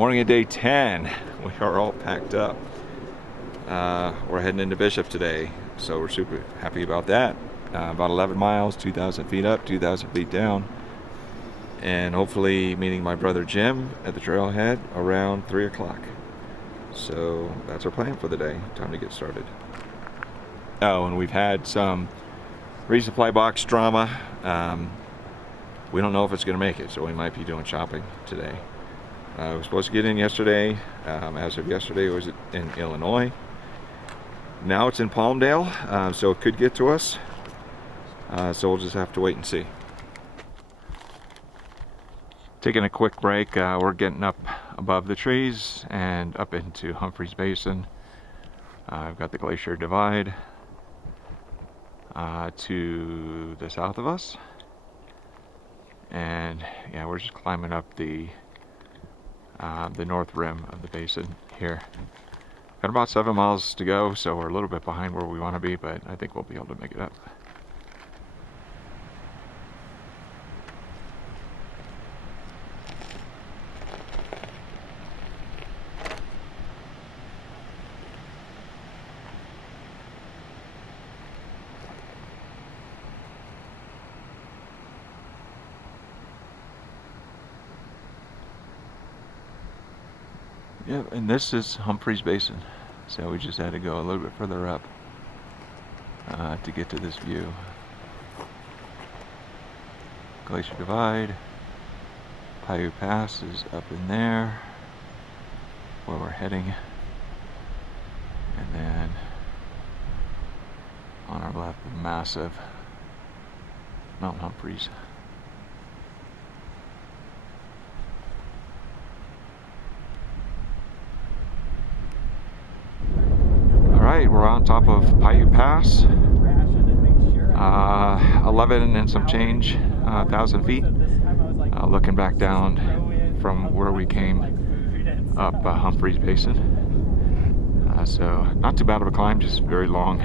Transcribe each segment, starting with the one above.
Morning of day 10. We are all packed up. We're heading into Bishop today, so we're super happy about that. About 11 miles, 2,000 feet up, 2,000 feet down, and hopefully meeting my brother Jim at the trailhead around 3 o'clock. So that's our plan for the day. Time to get started. Oh, and we've had some resupply box drama. We don't know if it's going to make it, so we might be doing shopping today. We were supposed to get in yesterday. As of yesterday, it was in Illinois. Now it's in Palmdale, so it could get to us. So we'll just have to wait and see. Taking a quick break. We're getting up above the trees and up into Humphreys Basin. I've got the Glacier Divide to the south of us. And yeah, we're just climbing up the north rim of the basin here. Got about 7 miles to go, so we're a little bit behind where we want to be, but I think we'll be able to make it up. Yep, and this is Humphreys Basin, so we just had to go a little bit further up to get to this view. Glacier Divide, Paiute Pass is up in there, where we're heading, and then on our left, the massive Mount Humphreys. We're on top of Paiute Pass, 11 and some change thousand feet. Looking back down from where we came up Humphreys Basin. So not too bad of a climb, just very long,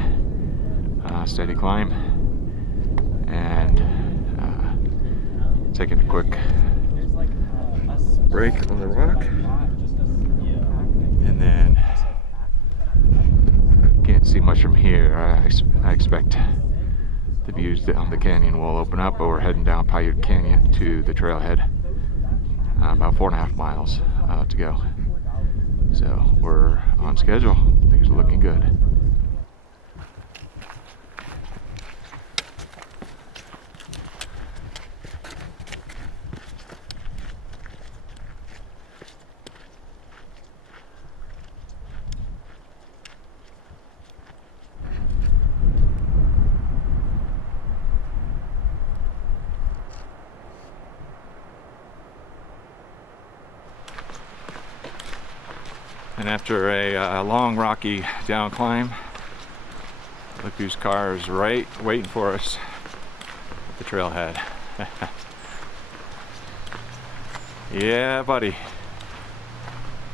steady climb. And taking a quick break on the rock, and then can't see much from here. I expect the views down the canyon will open up, but we're heading down Paiute Canyon to the trailhead. About 4.5 miles to go. So we're on schedule. Things are looking good. And after a long rocky down climb, look whose car is right waiting for us at the trailhead. Yeah, buddy.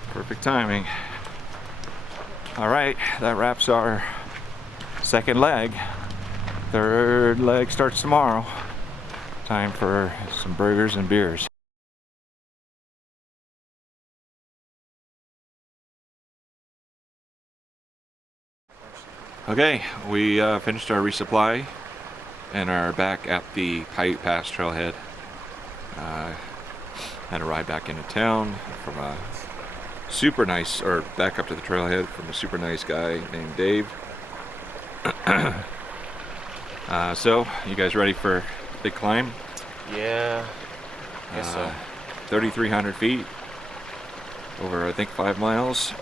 Perfect timing. All right, that wraps our second leg. Third leg starts tomorrow. Time for some burgers and beers. Okay, we finished our resupply and are back at the Paiute Pass trailhead. Had a ride back into town from a super nice, or back up to the trailhead from a super nice guy named Dave. So, you guys ready for a big climb? Yeah, I guess so. 3,300 feet over, I think, 5 miles.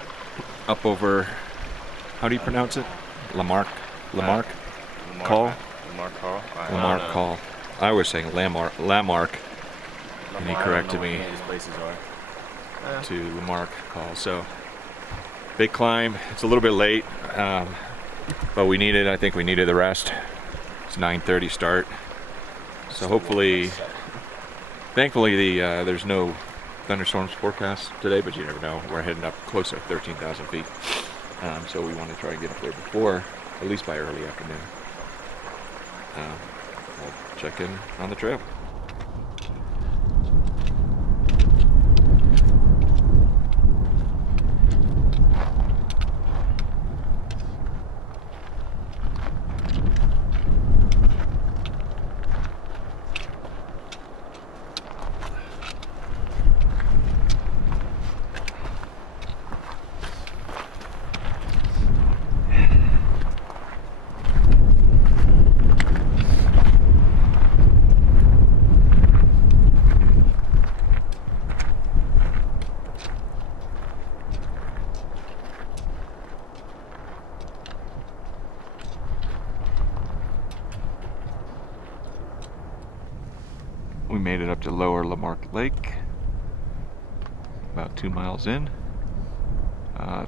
Up over, how do you pronounce it? Lamarck Col? Lamarck Col. Lamarck Col. I was saying Lamarck, and he corrected me to Lamarck Col. So, big climb. It's a little bit late, but we needed. I think we needed the rest. It's 9:30 start. So hopefully, thankfully, there's no thunderstorms forecast today, but you never know. We're heading up close to 13,000 feet. So we want to try and get up there before, at least by early afternoon. I'll check in on the trail. We made it up to Lower Lamarck Lake. About 2 miles in.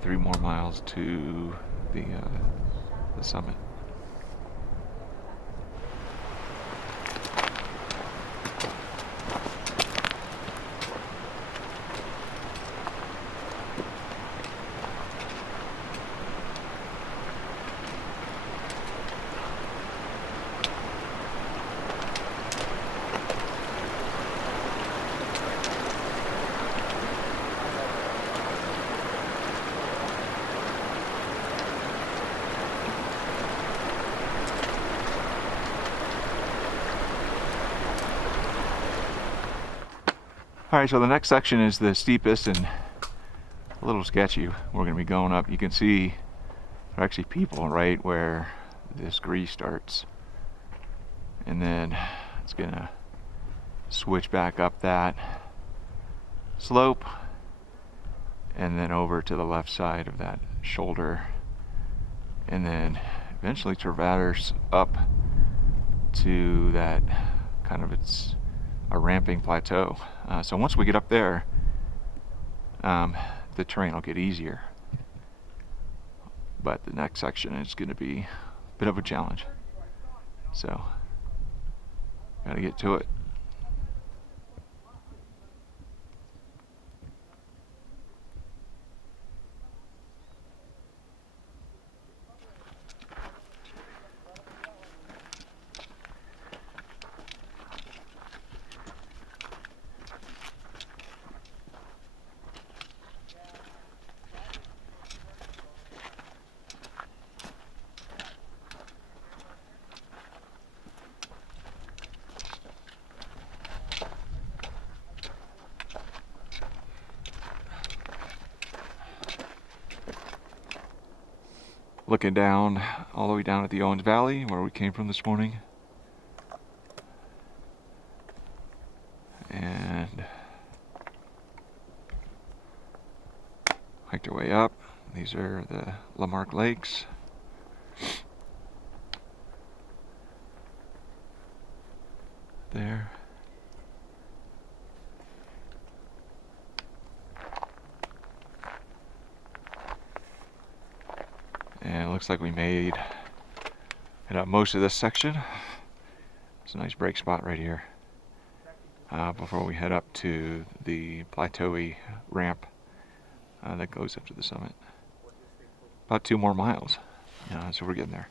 3 more miles to the summit. Alright, so the next section is the steepest and a little sketchy. We're going to be going up. You can see there are actually people right where this grease starts. And then it's going to switch back up that slope and then over to the left side of that shoulder. And then eventually traverse up to that kind of a ramping plateau. So once we get up there, the terrain will get easier. But the next section is going to be a bit of a challenge. So, gotta get to it. Looking down, all the way down at the Owens Valley, where we came from this morning. And hiked our way up. These are the Lamarck Lakes. There. And it looks like we made it up most of this section. It's a nice break spot right here. Before we head up to the plateau-y ramp that goes up to the summit. About 2 more miles, so we're getting there.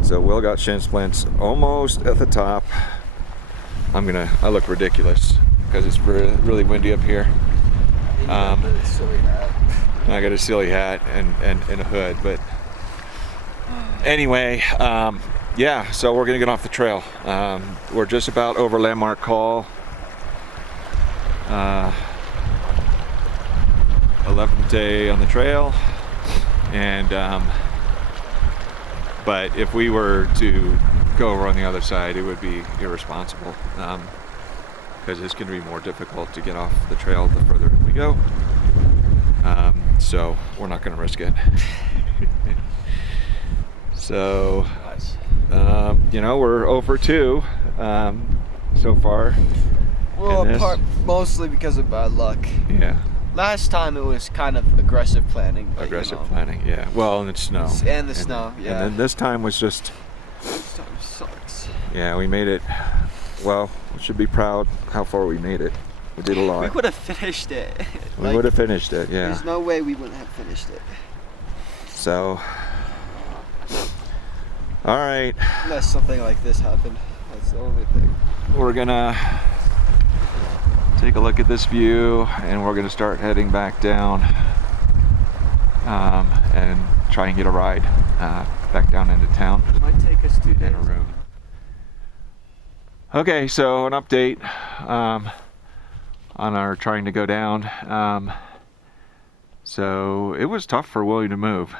So Will got shin splints almost at the top. I look ridiculous because it's really windy up here. I got a silly hat and a hood, but anyway, yeah, so we're gonna get off the trail. We're just about over Lamarck Col. 11th day on the trail, and but if we were to go over on the other side, it would be irresponsible, because it's going to be more difficult to get off the trail the further we go. So we're not going to risk it. So, we're 0 for 2 so far. Well, mostly because of bad luck. Yeah. Last time it was kind of aggressive planning. But, Aggressive planning, yeah. Well, and it's snow. And the snow, yeah. And then this time was just... This time sucks. Yeah, we made it. Well, we should be proud how far we made it. We did a lot. We would have finished it. We would have finished it, yeah. There's no way we wouldn't have finished it. So... Alright. Unless something like this happened. That's the only thing. We're gonna take a look at this view and we're gonna start heading back down and try and get a ride back down into town. It might take us 2 days. In a room. Okay, so an update on our trying to go down. So it was tough for Willie to move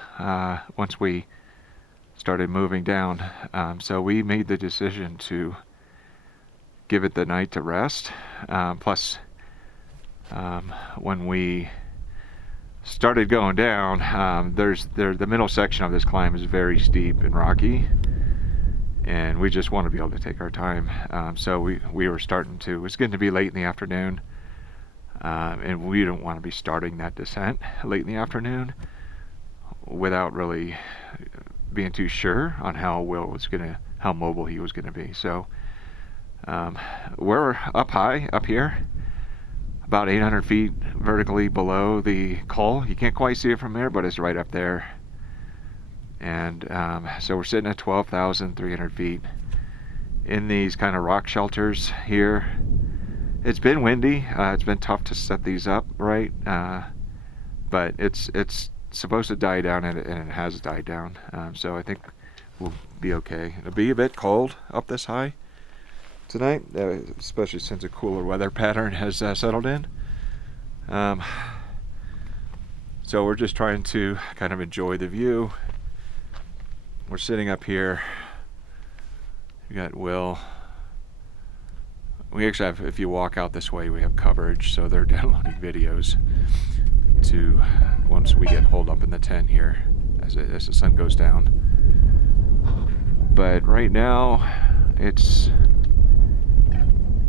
once we started moving down. So we made the decision to give it the night to rest. Plus, when we started going down, the middle section of this climb is very steep and rocky, and we just want to be able to take our time. So we were starting to, it's getting to be late in the afternoon, and we don't want to be starting that descent late in the afternoon without really being too sure on how mobile he was gonna be. So we're up high up here, about 800 feet vertically below the Col. You can't quite see it from there, but it's right up there. And so we're sitting at 12,300 feet in these kind of rock shelters here. It's been windy. It's been tough to set these up right, but it's supposed to die down, and it has died down. So I think we'll be okay. It'll be a bit cold up this high tonight, especially since a cooler weather pattern has settled in. So we're just trying to kind of enjoy the view. We're sitting up here. We got Will. We actually have, if you walk out this way, we have coverage, so they're downloading videos to once we get holed up in the tent here as the sun goes down. But right now it's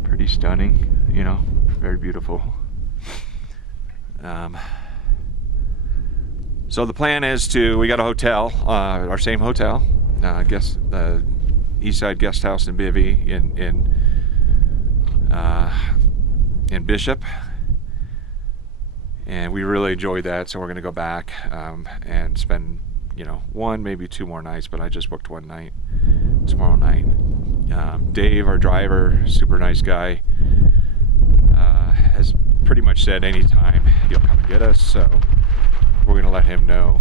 pretty stunning, you know, very beautiful. So the plan is we got a hotel, our same hotel, the Eastside Guest House in Bivy in Bishop, and we really enjoyed that. So we're going to go back and spend, you know, 1 maybe 2 more nights. But I just booked 1 night tomorrow night. Dave, our driver, super nice guy, has pretty much said anytime he'll come and get us. So we're going to let him know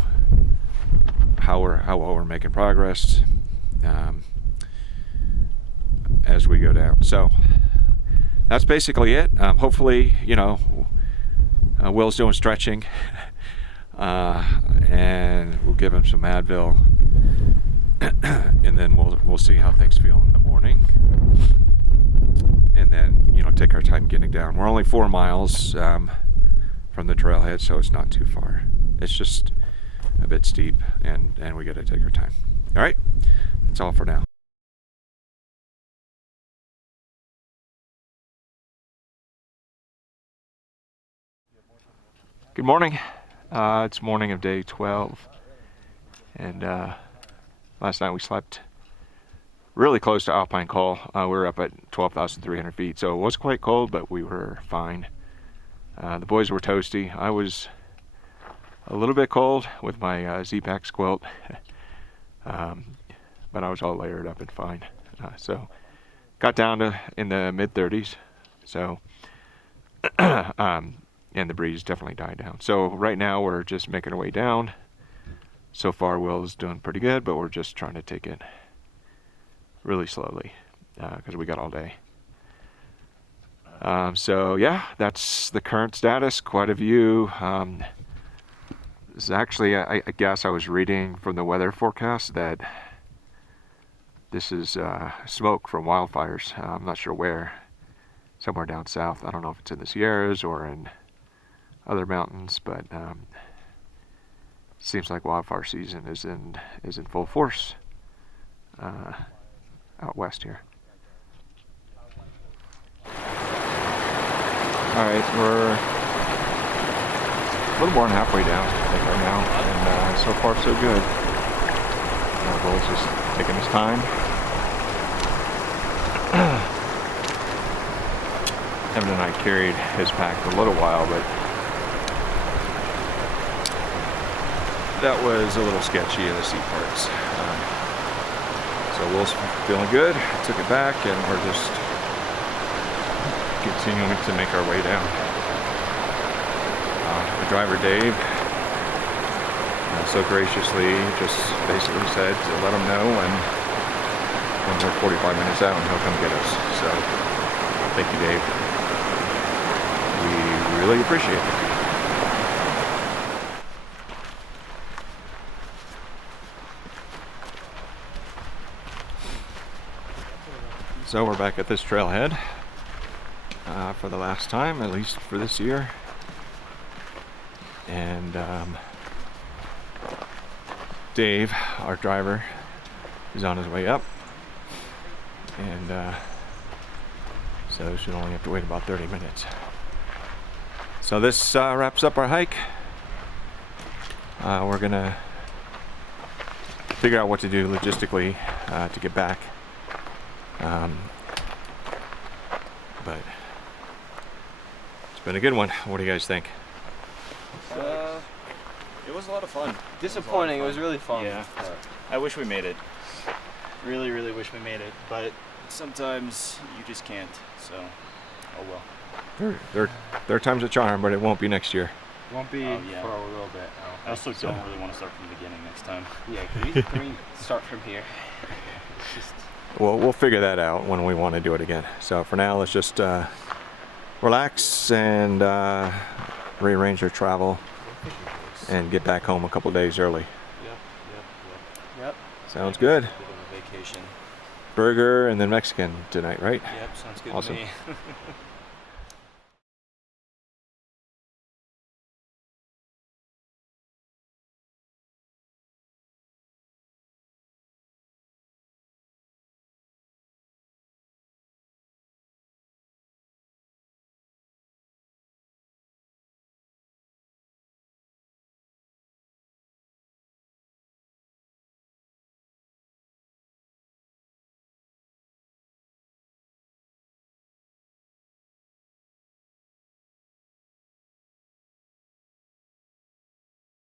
how well we're making progress as we go down. So that's basically it. Hopefully, you know, Will's doing stretching, and we'll give him some Advil, and then we'll see how things feel in the morning, and then, you know, take our time getting down. We're only 4 miles from the trailhead, so it's not too far. It's just a bit steep, and we got to take our time. All right, that's all for now. Good morning. It's morning of day 12, and last night we slept really close to Alpine Col. We were up at 12,300 feet, so it was quite cold, but we were fine. The boys were toasty. I was a little bit cold with my Z-Pack quilt, but I was all layered up and fine. So got down to in the mid-30s. So and the breeze definitely died down. So right now we're just making our way down. So far Will's doing pretty good, but we're just trying to take it really slowly because we got all day. So yeah, that's the current status. Quite a view. This is actually, I guess I was reading from the weather forecast that this is smoke from wildfires. I'm not sure where. Somewhere down south. I don't know if it's in the Sierras or in other mountains, but seems like wildfire season is in full force out west here. All right, we're little more than halfway down, I think, right now, and so far so good. Bull's just taking his time. Evan and I carried his pack for a little while, but that was a little sketchy in the seat parts. So Will's feeling good. Took it back, and we're just continuing to make our way down. The driver, Dave, so graciously just basically said to let him know when we're 45 minutes out and he'll come get us. So thank you, Dave. We really appreciate it. So we're back at this trailhead for the last time, at least for this year. And Dave, our driver, is on his way up. And so should only have to wait about 30 minutes. So this wraps up our hike. We're gonna figure out what to do logistically to get back. But it's been a good one. What do you guys think? It was a lot of fun. Disappointing. It was really fun. Yeah. I wish we made it. Really, really wish we made it. But sometimes you just can't. So, oh well. There are times of charm, but it won't be next year. Won't be yeah. for a little bit. I also don't really want to start from the beginning next time. Yeah, can we start from here? It's just... Well, we'll figure that out when we want to do it again. So for now, let's just relax and rearrange our travel and get back home a couple days early. Yep. Sounds good. Bit of a vacation. Burger and then Mexican tonight, right? Yep, sounds good Awesome. to me.